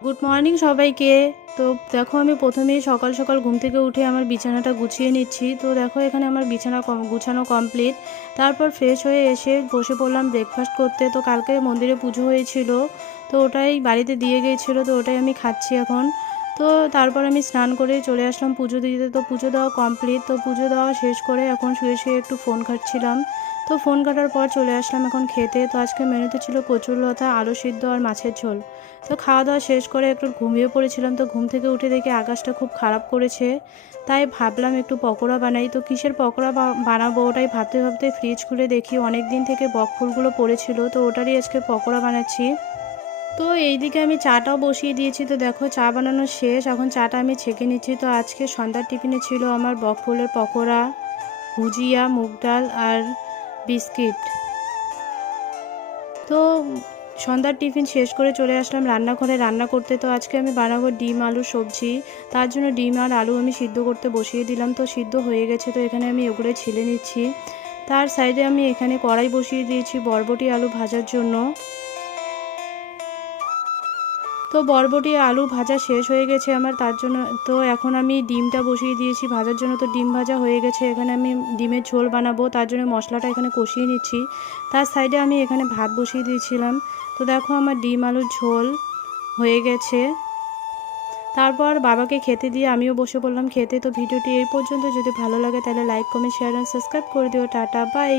Good morning সবাইকে। তো দেখো আমি প্রথমেই সকাল সকাল ঘুম থেকে উঠে আমার বিছানাটা গুছিয়ে নিচ্ছি। তো দেখো এখানে আমার বিছানা গুছানো কমপ্লিট। তারপর ফ্রেশ হয়ে এসে বসে পড়লাম ব্রেকফাস্ট করতে। তো কালকে মন্দিরে পুজো হয়েছিল, তো ওটাই বাড়িতে দিয়ে গিয়েছিলো, তো ওটাই আমি খাচ্ছি এখন। তো তারপর আমি স্নান করে চলে আসলাম পুজো দিতে। তো পুজো দেওয়া কমপ্লিট। তো পুজো দেওয়া শেষ করে এখন শুয়ে শুয়ে একটু ফোন ঘাঁটছিলাম। তো ফোন ঘাঁটার পর চলে আসলাম এখন খেতে। তো আজকে মেনুতে ছিল কচুরলতা, আলু সিদ্ধ আর মাছের ঝোল। তো খাওয়া দাওয়া শেষ করে একটু ঘুমিয়ে পড়েছিলাম। তো ঘুম থেকে উঠে দেখি আকাশটা খুব খারাপ করেছে, তাই ভাবলাম একটু পকোড়া বানাই। তো কিসের পকোড়া বানাবো ওটাই ভাবতে ভাবতে ফ্রিজ খুলে দেখি অনেক দিন থেকে বকফুলগুলো পড়েছিল, তো ওটারই আজকে পকোড়া বানাচ্ছি। তো এইদিকে আমি চাটাও বসিয়ে দিয়েছি। তো দেখো চা বানানো শেষ, এখন চাটা আমি ছেঁকে নিচ্ছি। তো আজকে সন্ধ্যার টিফিনে ছিল আমার বকফুলের পকোড়া, ভুজিয়া, মুগ ডাল আর বিস্কিট। তো সন্ধ্যার টিফিন শেষ করে চলে আসলাম রান্নাঘরে রান্না করতে। তো আজকে আমি বানাবো ডিম আলু সবজি। তার জন্য ডিম আর আলু আমি সিদ্ধ করতে বসিয়ে দিলাম। তো সিদ্ধ হয়ে গেছে, তো এখানে আমি ওগুলো ছিলে নিচ্ছি। তার সাইডে আমি এখানে কড়াই বসিয়ে দিয়েছি বরবটি আলু ভাজার জন্য। তো বরবটি আলু ভাজা শেষ হয়ে গেছে আমার, তার জন্য তো এখন আমি ডিমটা বসিয়ে দিয়েছি ভাজার জন্য। তো ডিম ভাজা হয়ে গেছে, এখানে আমি ডিমের ঝোল বানাবো, তার জন্য মশলাটা এখানে কষিয়ে নিচ্ছি। তার সাইডে আমি এখানে ভাত বসিয়ে দিয়েছিলাম। তো দেখো আমার ডিম আলুর ঝোল হয়ে গেছে। তারপর বাবাকে খেতে দিয়ে আমিও বসে পড়লাম খেতে। তো ভিডিওটি এই পর্যন্ত, যদি ভালো লাগে তাহলে like comment share and subscribe করে দিও। Tata bye.